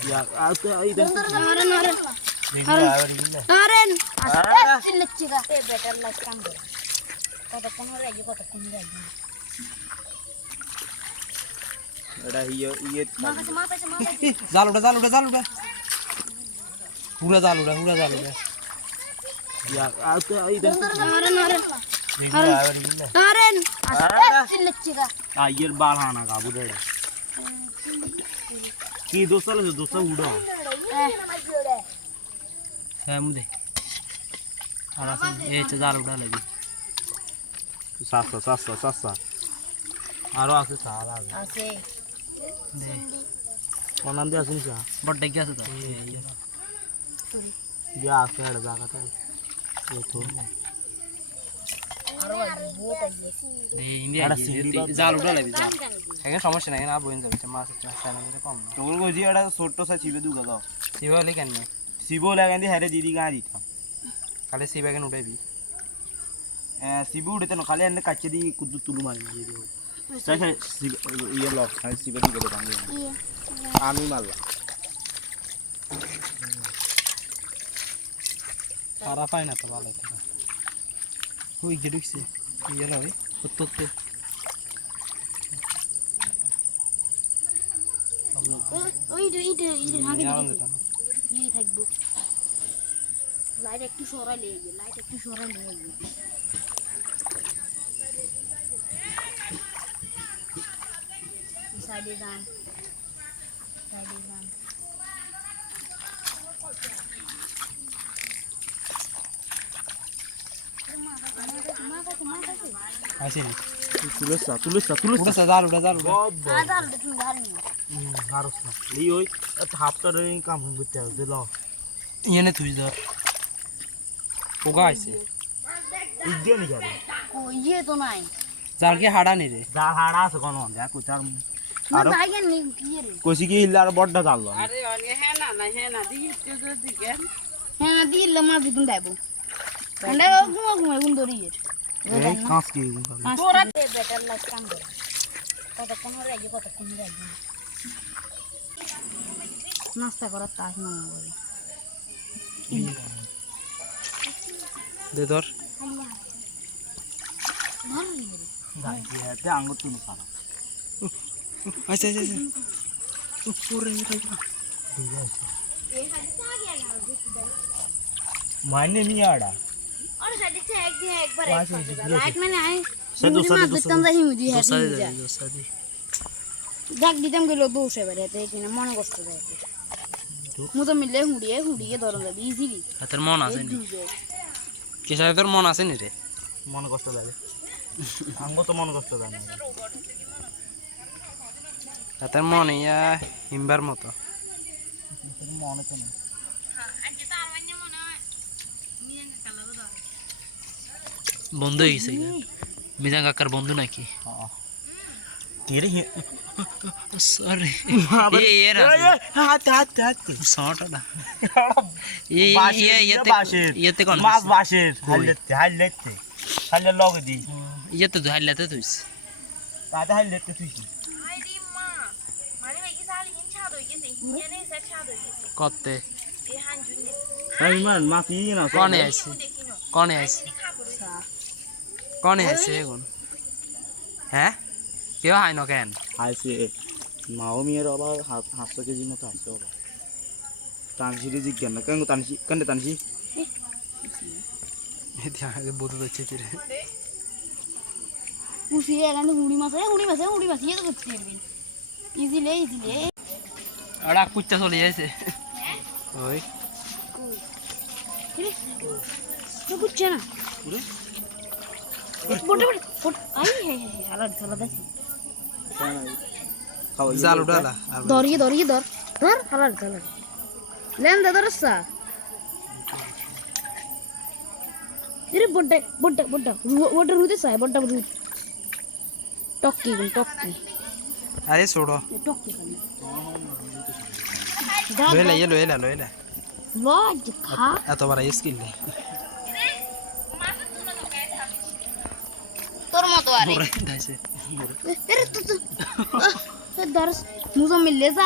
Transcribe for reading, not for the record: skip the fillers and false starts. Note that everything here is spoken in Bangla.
Ya, aku itu. Aren. Ada iya. জাল উঠা পুরা জাল উঠা Ya, aku itu. Aren. Ayer bal hana kabu deh. Ki dosa udah. হ্যাঁ মুদে আর আছে এই তো জাল উঠা লাগি Sasa. Aro আছে সাল আছে। আছে দে Onan dia sini sah. বড় কি আছে তো Dia আছে ada জায়গাতে। Itu. আরো বহুত আছে দে ইন্ডিয়া একটা সিন্ডি বা- জাল উঠা লাগি জাল এখানে সমস্যা নাই না বইন যাবে মাছ চানা করে কম না তোর কইছি এটা ছোট সা চিবে দুগা দাও। সিবালে কেন সিবো লাগান্দি হারে দিদি গা দিতা। খালি সিবা কেন উঠাইবি সিবু উঠতে না খালি এনে কাচ্ছে দি কুদু তুলু মারি দিয়ে দিও। সাই ইয়ে লক খালি সিবে দি গেলে কান্দি। আমি মারলা। সারা পাই না তো ভালো তো ওই গেডুকছে ইয়ে লই তো ওই হাগে আরাম দিছে দিতাম এই থাকবো লাইট একটু সরাইলে সাইডে যান আসেনি তুলসা। উঠা জাল উঠা আদার তুমি ধারনি harus না। এই ওই হাফটার কাম করতে হবে ল। ইয়েনে তুই ধর পোকা আইছে ইজ্ঞে নি করে। কই ইয়ে তো নাই জাল কি হাড়া নি রে যা হাড়া আছে কোন যা কইতার না দাইগেন নি কি রে কইছি কি ইল্লা আর বড়টা জাল। আরে অনেক হ্যাঁ না দিই তো যদি কেন হ্যাঁ না দিলে মাছ দিতুন দাইবো এন্ডা ঘুমা গুন দরিয়ে এই কাঁচ কি তোরা বেটার লাইট কাম করে কতক্ষণ হয়ে নাস্তা করার তাস মনে বলে দে ধর গাইতে আঙ্গুর তুলু সারা। আচ্ছা পুরে মাইনে নি আড়া। और शादी से एक दिन एक बार वहाँ से लाइट मैंने आई से दूसरा मुझे है দোসা দে देख दितम गेलो दोसे बारे ते किना मन कष्ट देय मु तो मिले हुड़िए धरन दे इजीली তোর মন আছে নি কিসারে তোর মন আছে নি রে মনে কষ্ট লাগে। আঙ্গো তো মনে কষ্ট দেয় না। তোর মন ইয়া হিমবার মতো মনে তো না। বন্ধু হয়ে গেছে মিজান কাকার বন্ধু নাকি কে রে সরি এ না হাত সটা না ইয়েতে কোন মাছ বাসের হাইলেতে হাইলে লগে দি ইয়েতে তো হাইলাতে তুইস তাতে হাইলেতে তুই আইডি মা মানে ভাই কি সালি ইন ছাদ হই গেছে হিনে সে ছাদ হই গেছে করতে এই হানজুনে এই মান মাছ ইয়ে না কোনে আইছে কোনে আইছে এখন হ্যাঁ কেউ হাই ন কেন আইছে মাও মিয়ের আবার 700 কেজি মতো আছে আবার টানছি রে জিজ্ঞান না কেন টানছি কেন টানছি এটা বলতে যাচ্ছে রে उसी এখানে হুড়ি মাছ ইয়ে তো করতে পারবি ইজিলি আড়া কুচ্চা চলে যাইছে ওই তো বুঝছ না বড় আই হে হালা দাছি জাল উড়ালা দরিয়ে ধর হালা লেন দে দরসা इरे बड्डा रुदे साय बड्डा रुद टक्की अरे छोड़ो टक्की लोएला लॉज खा এত বড় স্কিল নেই তোর মতো আরে মোরে দাইছে এরে তুই দরস মুজো মিলে যা